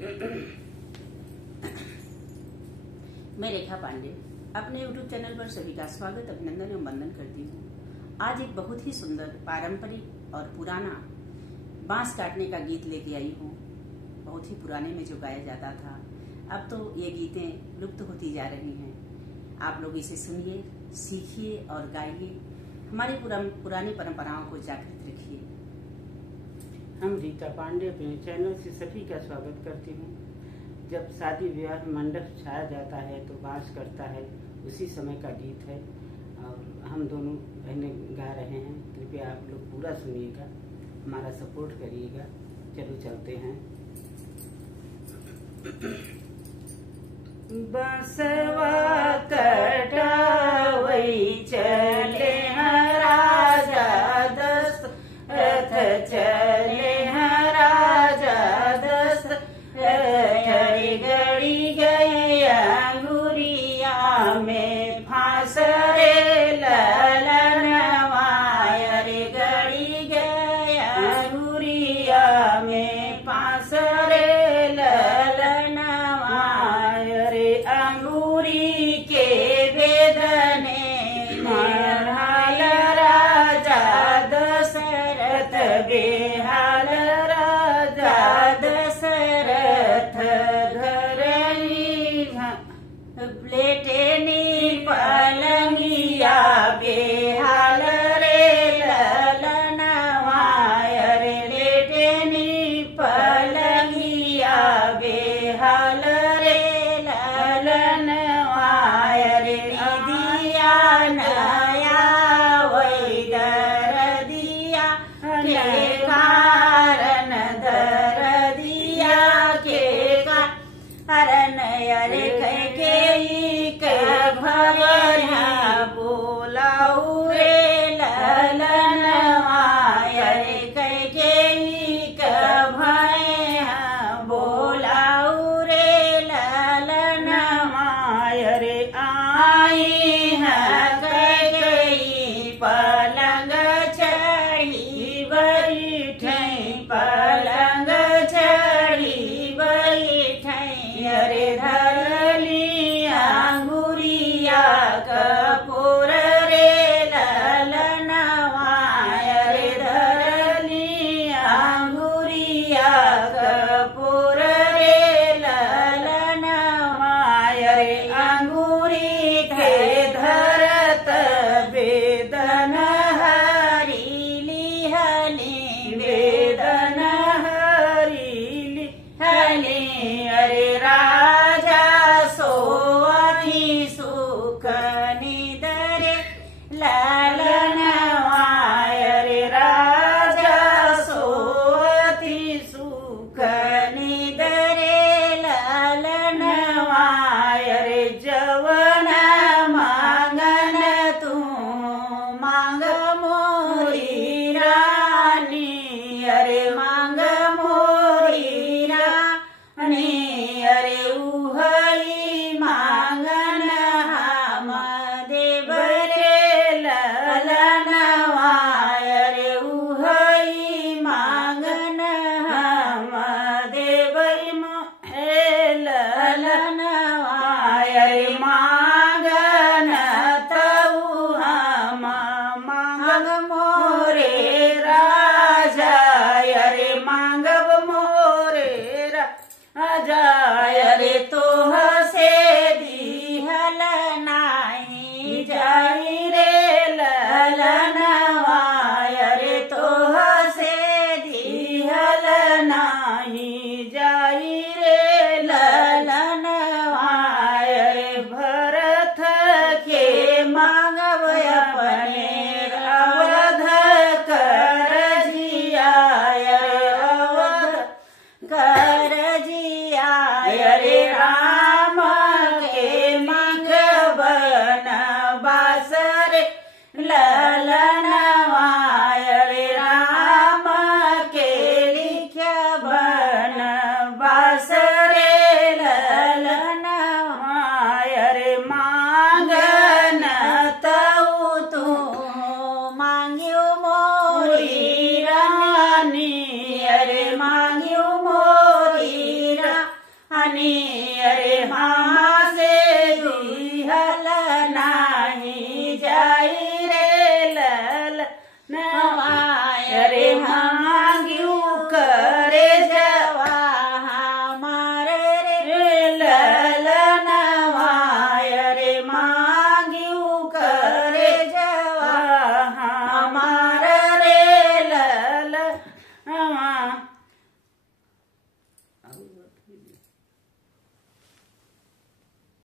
मैं रेखा पांडे अपने YouTube channel पर सभी का स्वागत, अभिनंदन एवं वंदन करती हूँ। आज एक बहुत ही सुंदर पारंपरिक और पुराना बांस काटने का गीत लेके आई हूँ। बहुत ही पुराने में जो गाया जाता था, अब तो ये गीतें लुप्त होती जा रही हैं। आप लोग इसे सुनिए, सीखिए और गाइए। हमारी पुरानी परंपराओं को जागृत रखिए। हम रीता पांडे अपने चैनल से सभी का स्वागत करती हूँ। जब शादी विवाह मंडप छाया जाता है तो बांस करता है, उसी समय का गीत है और हम दोनों बहनें गा रहे हैं। कृपया आप लोग पूरा सुनिएगा, हमारा सपोर्ट करिएगा। चलो चलते हैं। बंसवा कटावई चले राजा दशरथ, चले राजा दशरथ। गड़ी गए अंगुरिया में फांस रे ललनवा, रे गड़ी गए अंगुरिया में फांस रे ललनवा, रे अंगूरी के वेदने मरहाल राजा दशरथ, बेहाल राजा दशरथ। धरनी प्लेटेनी पलंगिया, बेहाल रे ललनवा, रे लेटेनी पलंगिया, बेहाल रे ललनवा, रे दिया नया वही दर दिया के कारण, दर दिया के कारण, अरे के भवना बोलाऊ रे ललनवा, अरे के भया बोलाऊ रे ललनवा, अरे आई है कई पलंग चढ़ी बैठी, पलंग चढ़ी बैठी, अरे धरली अंगुरिया कपूर रे ललनवा, अरे धरली अंगुरिया कपूर रे ललनवा, अरे अंगूरी के धरत वेदन हरीली हली, वेदन हरीली हली, अरे राजा सोवनी सुख निदरे ललनवा, अरे राजा सोवती सुख निदरे ललनवा, अरे जवन मांगन तू मांग मोरी रानी, अरे मांग मोरी रानी, अरे उहई मांगन हम देव रे ललनवा, अरे उहई मांगन हम देव रे ललनवा, अरे मांगन तऊ हम मांग मोरे राजा, अरे मांगब मोरे राजा, अरे तोह से दिहल नाही जाई रे ललनवा, अरे तोह से दिहल नाही जाई रे ललनवा, अरे भरत के मांगब अपने अवध कर जिया, अवध कर जिया, अरे राम के मांगबन बासर ललनवा, अरे राम के लिखबन बासर ललनवा, अरे मांगन तऊ तू मांग्यो मोरी रानी, अरे मांग्यो मोरी रानी, रानी